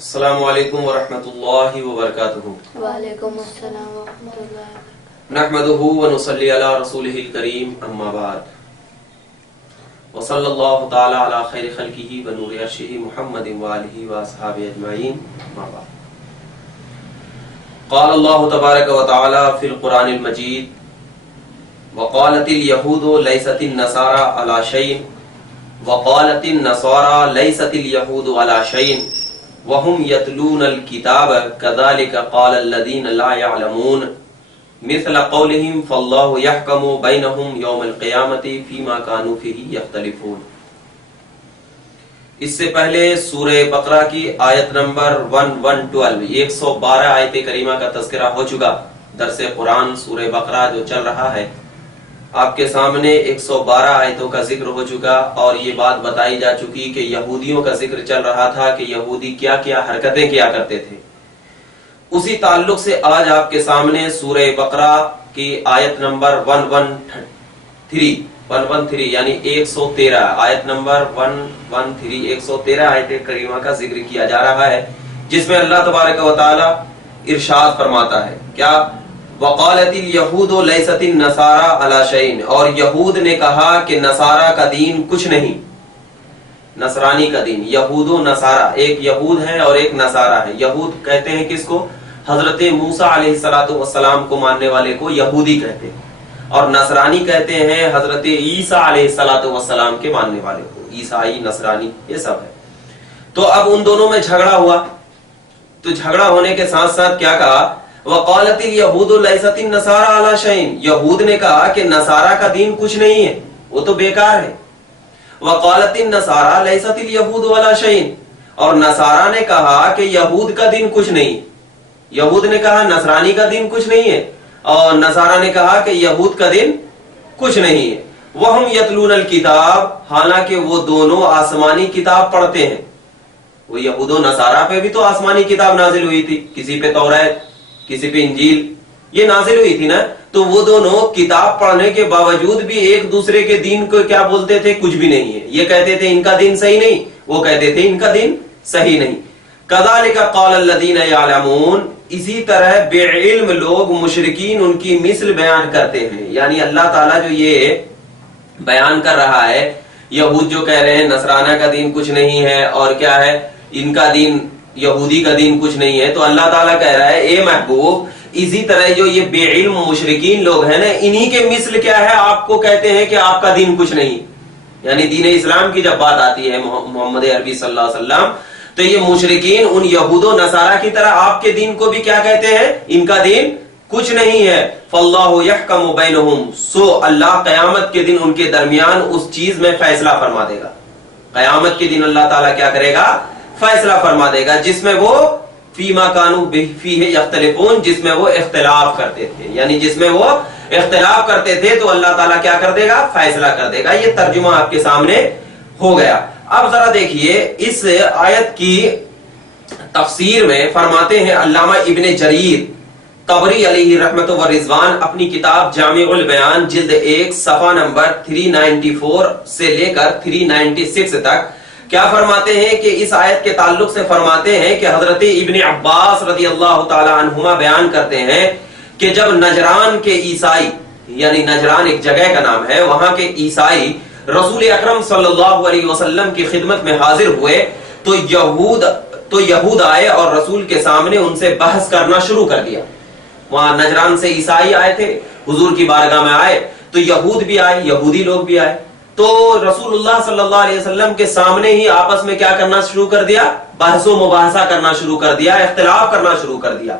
السلام علیکم ورحمۃ اللہ وبرکاتہ۔ وعلیکم السلام ورحمۃ اللہ۔ نحمده ونصلی علی رسولہ الکریم، اما بعد، وصلی اللہ تعالی علی خیر خلقہ ونور عرشہ محمد وآلہ واصحابہ اجمعین، اما بعد۔ قال اللہ تبارک وتعالی فی القرآن المجید، وقالت الیہود لیست النصارى علی شیء وقالت النصارى لیست الیہود علی شیء وهم يتلون الكتاب كذلك قال الذين لا يعلمون مثل قولهم فالله يحكم بينهم يوم القيامة فيما كانوا فيه يختلفون۔ اس سے پہلے سورہ بقرہ کی آیت نمبر 112 112 آیت کریمہ کا تذکرہ ہو چکا۔ درس قرآن سورہ بقرہ جو چل رہا ہے، آپ کے سامنے 112 آیتوں کا ذکر ہو چکا، اور یہ بات بتائی جا چکی کہ یہودیوں کا ذکر چل رہا تھا کہ یہودی کیا کیا حرکتیں کیا کرتے تھے۔ اسی تعلق سے آج آپ کے سامنے سورہ بقرہ کی آیت نمبر 113 یعنی 113 آیت نمبر 113 آیت کریمہ کا ذکر کیا جا رہا ہے، جس میں اللہ تبارک و تعالی ارشاد فرماتا ہے کیا؟ وقالت الیہود لیست النصارى علی شیء، اور یہود نے کہا کہ نصارہ کا دین کچھ نہیں، نصرانی کا دین۔ یہود و نصارہ، ایک یہود ہے اور ایک نصارہ ہے۔ یہود کہتے ہیں کس کو؟ حضرت موسیٰ علیہ السلام کو ماننے والے کو یہودی کہتے ہیں، اور نصرانی کہتے ہیں حضرت عیسیٰ علیہ السلام کے ماننے والے کو، عیسائی نصرانی یہ سب ہے۔ تو اب ان دونوں میں جھگڑا ہوا، تو جھگڑا ہونے کے ساتھ ساتھ کیا کہا؟ وقالت الیہود لیست النصارى علی شیء، یہود نے کہا کہ نصارہ کا دین کچھ نہیں ہے، وہ تو بیکار ہے۔ وقالت النصارى لیست الیہود علی شیء، اور نصارہ نے کہا کہ یہود کا دین کچھ نہیں۔ یہود نے کہا نصرانی کا دین کچھ نہیں ہے، اور نصارہ نے کہا کہ یہود کا دین کچھ نہیں ہے۔ وہم یتلون الکتاب، حالانکہ وہ دونوں آسمانی کتاب پڑھتے ہیں۔ وہ یہود و نصارہ پہ بھی تو آسمانی کتاب نازل ہوئی تھی، کسی پہ توریت، کسی پہ انجیل، یہ نازل ہوئی تھی نا۔ تو وہ دونوں کتاب پڑھنے کے باوجود بھی ایک دوسرے کے دین کو کیا بولتے تھے؟ کچھ بھی نہیں ہے۔ یہ کہتے تھے ان کا دین صحیح نہیں، وہ کہتے تھے ان کا دین صحیح نہیں۔ کذالک قال الذین یعلمون، اسی طرح بے علم لوگ مشرکین ان کی مثل بیان کرتے ہیں۔ یعنی اللہ تعالیٰ جو یہ بیان کر رہا ہے، یہود جو کہہ رہے ہیں نصرانہ کا دین کچھ نہیں ہے، اور کیا ہے ان کا دین یہودی کا دین کچھ نہیں ہے، تو اللہ تعالیٰ کہہ رہا ہے اے محبوب، اسی طرح جو یہ بے علم مشرکین لوگ ہیں نا، انہی کے مثل کیا ہے آپ کو کہتے ہیں کہ آپ کا دین کچھ نہیں۔ یعنی دین اسلام کی جب بات آتی ہے محمد عربی صلی اللہ علیہ وسلم، تو یہ مشرکین ان یہود و نصارہ کی طرح آپ کے دین کو بھی کیا کہتے ہیں؟ ان کا دین کچھ نہیں ہے۔ فاللہ یحکم بینہم، سو اللہ قیامت کے دن ان کے درمیان اس چیز میں فیصلہ فرما دے گا۔ قیامت کے دن اللہ تعالیٰ کیا کرے گا؟ فیصلہ فرما دے گا، جس میں وہ فیما کانوا فیہ یختلفون، جس میں وہ اختلاف کرتے تھے، یعنی جس میں وہ اختلاف کرتے تھے تو اللہ تعالیٰ کیا کر دے گا؟ فیصلہ کر دے گا۔ یہ ترجمہ آپ کے سامنے ہو گیا۔ اب ذرا دیکھیے اس آیت کی تفسیر میں فرماتے ہیں علامہ ابن جریر طبری علیہ رحمت و رضوان اپنی کتاب جامع البیان جلد 1 صفحہ نمبر 394 سے لے کر 396 تک کیا فرماتے ہیں کہ اس آیت کے تعلق سے فرماتے ہیں کہ حضرت ابن عباس رضی اللہ تعالی عنہما بیان کرتے ہیں کہ جب نجران کے عیسائی، یعنی نجران ایک جگہ کا نام ہے، وہاں کے عیسائی رسول اکرم صلی اللہ علیہ وسلم کی خدمت میں حاضر ہوئے تو یہود آئے اور رسول کے سامنے ان سے بحث کرنا شروع کر دیا۔ وہاں نجران سے عیسائی آئے تھے، حضور کی بارگاہ میں آئے تو یہود بھی آئے، یہودی لوگ بھی آئے، تو رسول اللہ صلی اللہ علیہ وسلم کے سامنے ہی آپس میں کیا کرنا شروع کر دیا؟ بحث و مباحثہ کرنا شروع کر دیا، اختلاف کرنا شروع کر دیا۔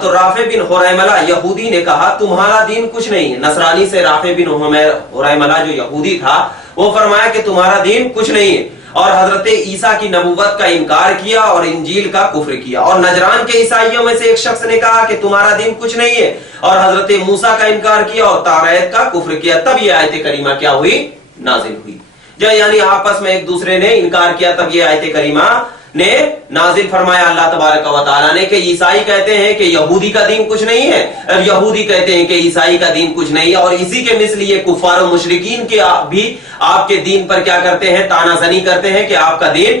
تو رافع بن حریملہ یہودی نے کہا تمہارا دین کچھ نہیں ہے۔ نصرانی سے رافع بن حریملہ جو یہودی تھا وہ فرمایا کہ تمہارا دین کچھ نہیں ہے، اور حضرت عیسیٰ کی نبوت کا انکار کیا اور انجیل کا کفر کیا۔ اور نجران کے عیسائیوں میں سے ایک شخص نے کہا کہ تمہارا دین کچھ نہیں ہے، اور حضرت موسیٰ کا انکار کیا اور توریت کا کفر کیا۔ تب یہ آیت کریمہ کیا ہوئی؟ نازل ہوئی۔ یعنی آپس میں ایک دوسرے نے انکار کیا، تب یہ آیت کریمہ نے نازل فرمایا اللہ تبارک و تعالیٰ نے کہ عیسائی کہتے ہیں کہ یہودی کا دین کچھ نہیں ہے، اور یہودی کہتے ہیں کہ عیسائی کا دین کچھ نہیں ہے، اور اسی کے مثل یہ کفار و مشرکین کے بھی آپ کے دین پر کیا کرتے ہیں؟ تانا زنی کرتے ہیں کہ آپ کا دین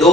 2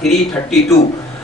332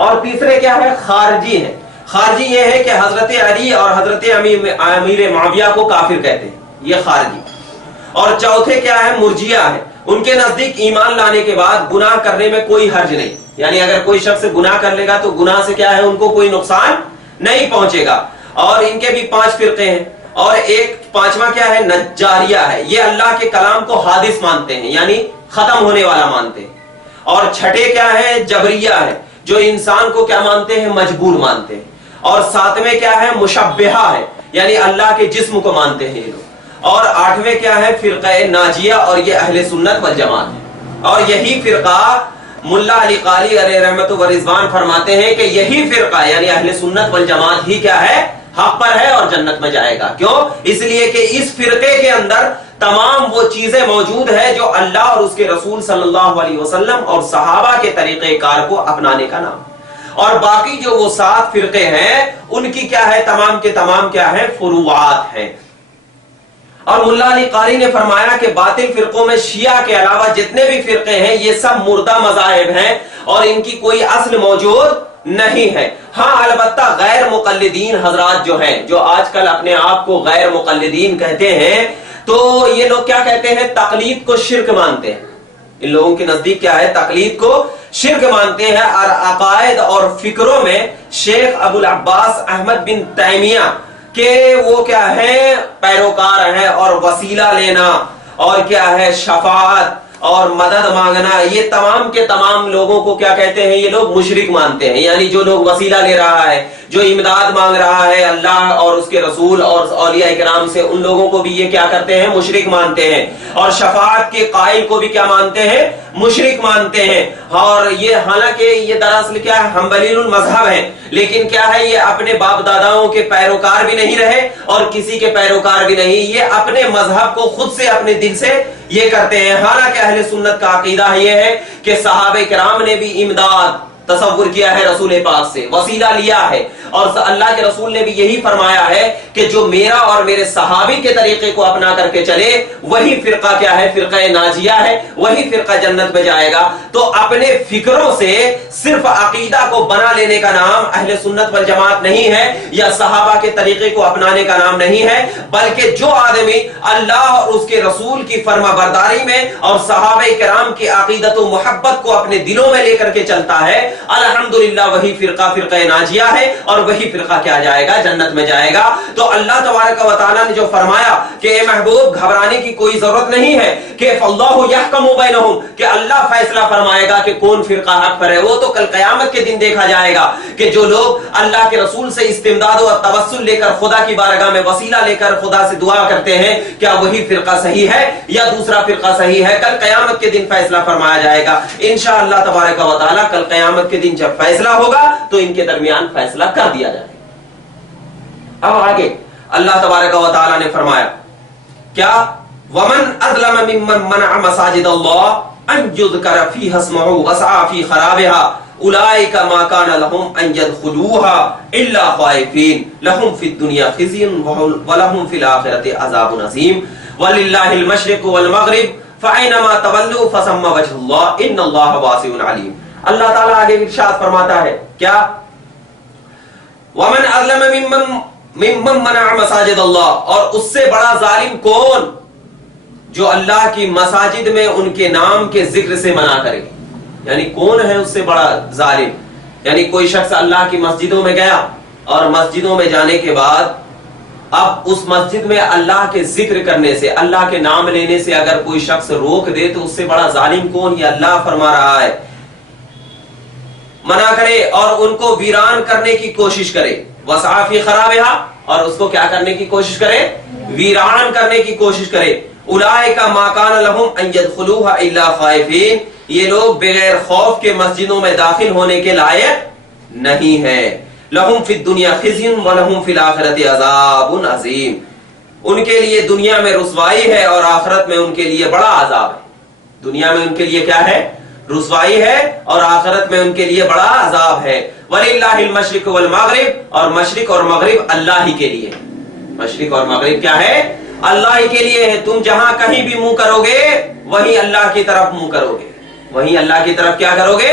اور تیسرے کیا ہے؟ خارجی ہیں. خارجی یہ ہے کہ حضرت علی اور حضرت امیر معاویہ کو کافر کہتے ہیں، یہ خارجی. اور چوتھے کیا ہے؟ مرجیہ ہے. ان کے نزدیک ایمان لانے کے بعد گناہ کرنے میں کوئی حرج نہیں، یعنی اگر کوئی شخص گناہ کر لے گا تو گناہ سے کیا ہے؟ ان کو کوئی نقصان نہیں پہنچے گا. اور ان کے بھی 5 فرقے ہیں. اور ایک پانچواں کیا ہے؟ نجاریہ ہے. یہ اللہ کے کلام کو حادث مانتے ہیں، یعنی ختم ہونے والا مانتے ہیں. اور چھٹے کیا ہے؟ جبریہ ہے، جو انسان کو کیا مانتے ہیں؟ مجبور مانتے ہیں. اور ساتویں کیا ہے؟ مشبہہ ہے، یعنی اللہ کے جسم کو مانتے ہیں یہ لوگ. اور آٹھویں کیا ہے؟ فرقہ ناجیہ، اور یہ اہل سنت والجماعت ہے. اور یہی فرقہ ملا علی قاری علیہ رحمت و رضوان فرماتے ہیں کہ یہی فرقہ یعنی اہل سنت والجماعت ہی کیا ہے؟ حق پر ہے اور جنت میں جائے گا. کیوں؟ اس لیے کہ اس فرقے کے اندر تمام وہ چیزیں موجود ہے جو اللہ اور اس کے رسول صلی اللہ علیہ وسلم اور صحابہ کے طریقہ کار کو اپنانے کا نام. اور باقی جو وہ 7 فرقے ہیں ان کی کیا ہے؟ تمام کے تمام کیا ہے؟ فروعات ہیں. اور ملا علی قاری نے فرمایا کہ باطل فرقوں میں شیعہ کے علاوہ جتنے بھی فرقے ہیں یہ سب مردہ مذاہب ہیں اور ان کی کوئی اصل موجود نہیں ہے. ہاں البتہ غیر مقلدین حضرات جو ہیں، جو آج کل اپنے آپ کو غیر مقلدین کہتے ہیں، تو یہ لوگ کیا کہتے ہیں؟ تقلید کو شرک مانتے ہیں. ان لوگوں کے نزدیک کیا ہے؟ تقلید کو شرک مانتے ہیں. اور عقائد اور فکروں میں شیخ ابو العباس احمد بن تیمیہ کہ وہ کیا ہے؟ پیروکار ہیں. اور وسیلہ لینا اور کیا ہے؟ شفاعت اور مدد مانگنا، یہ تمام کے تمام لوگوں کو کیا کہتے ہیں؟ یہ لوگ مشرک مانتے ہیں. یعنی جو لوگ وسیلہ لے رہا ہے، جو امداد مانگ رہا ہے اللہ اور اس کے رسول اور اولیاء کرام سے، ان لوگوں کو بھی یہ کیا کرتے ہیں؟ مشرک مانتے ہیں. اور شفاعت کے قائل کو بھی کیا مانتے ہیں؟ مشرک مانتے ہیں. اور یہ حالانکہ یہ دراصل کیا ہے؟ حنبلی المذہب ہے، لیکن کیا ہے؟ یہ اپنے باپ داداؤں کے پیروکار بھی نہیں رہے اور کسی کے پیروکار بھی نہیں. یہ اپنے مذہب کو خود سے اپنے دل سے یہ کرتے ہیں. حالانکہ اہل سنت کا عقیدہ یہ ہے کہ صحابہ کرام نے بھی امداد تصور کیا ہے رسول پاک سے، وسیلہ لیا ہے. اور اللہ کے رسول نے بھی یہی فرمایا ہے کہ جو میرا اور میرے صحابی کے طریقے کو اپنا کر کے چلے وہی فرقہ کیا ہے؟ فرقہ ناجیہ ہے، وہی فرقہ جنت میں جائے گا. تو اپنے فکروں سے صرف عقیدہ کو بنا لینے کا نام اہل سنت والجماعت نہیں ہے، یا صحابہ کے طریقے کو اپنانے کا نام نہیں ہے، بلکہ جو آدمی اللہ اور اس کے رسول کی فرما برداری میں اور صحابہ کرام کی عقیدت و محبت کو اپنے دلوں میں لے کر کے چلتا ہے، الحمدللہ وہی فرقہ ناجیہ ہے اور وہی فرقہ کیا جائے گا؟ جنت میں جائے گا. تو اللہ تبارک و تعالیٰ نے جو فرمایا کہ اے محبوب گھبرانے کی کوئی ضرورت نہیں ہے کہ فاللہ یحکم بینہم، کہ اللہ فیصلہ فرمائے گا کہ کون فرقہ حق پر ہے. وہ تو کل قیامت کے دن دیکھا جائے گا کہ جو لوگ اللہ کے رسول سے استمداد و توسل لے کر خدا کی بارگاہ میں وسیلہ لے کر خدا سے دعا کرتے ہیں، کیا وہی فرقہ صحیح ہے یا دوسرا فرقہ صحیح ہے؟ کل قیامت کے دن فیصلہ فرمایا جائے گا انشاءاللہ تبارک و تعالیٰ. کل قیامت کے دن جب فیصلہ ہوگا تو ان کے درمیان فیصلہ کر دیا جائے. اب آگے اللہ تبارک و تعالیٰ نے فرمایا کیا؟ ومن اظلم ممن منع مساجد اللہ ان یذکر فیہا اسمہ وسعی فی خرابها اولئک ما کان لهم ان يدخلوها الا خائفین لهم فی الدنیا خزی ولهم فی الآخرۃ عذاب عظیم وللہ المشرق والمغرب فأینما تولوا فثم وجہ اللہ ان اللہ واسع علیم. اللہ تعالیٰ آگے ارشاد فرماتا ہے کیا؟ ومن اظلم ممن منع مساجد اللہ، اور اس سے بڑا ظالم کون جو اللہ کی مساجد میں ان کے نام کے ذکر سے منع کرے. یعنی کون ہے اس سے بڑا ظالم؟ یعنی کوئی شخص اللہ کی مسجدوں میں گیا اور مسجدوں میں جانے کے بعد اب اس مسجد میں اللہ کے ذکر کرنے سے، اللہ کے نام لینے سے اگر کوئی شخص روک دے تو اس سے بڑا ظالم کون؟ یہ اللہ فرما رہا ہے منع کرے اور ان کو ویران کرنے کی کوشش کرے. وسعی فی خرابہا، اور اس کو کیا کرنے کی کوشش کرے؟ ویران کرنے کی کوشش کرے. اولئک ما کان لهم ان يدخلوها الا خائفین، یہ لوگ بغیر خوف کے مسجدوں میں داخل ہونے کے لائق نہیں ہیں. لهم فی الدنیا خزی ولهم فی الآخرۃ عذاب عظیم، ان کے لیے دنیا میں رسوائی ہے اور آخرت میں ان کے لیے بڑا عذاب ہے. دنیا میں ان کے لیے کیا ہے؟ رسوائی ہے اور آخرت میں ان کے لیے بڑا عذاب ہے. وَلِلَّهِ الْمَشْرِقُ وَالْمَغْرِبُ، اور مشرق اور مغرب اللہ ہی کے لیے. مشرق اور مغرب کیا ہے؟ اللہ ہی کے لیے ہے. تم جہاں کہیں بھی منہ کرو گے وہیں اللہ کی طرف منہ کرو گے، وہیں اللہ کی طرف کیا کرو گے؟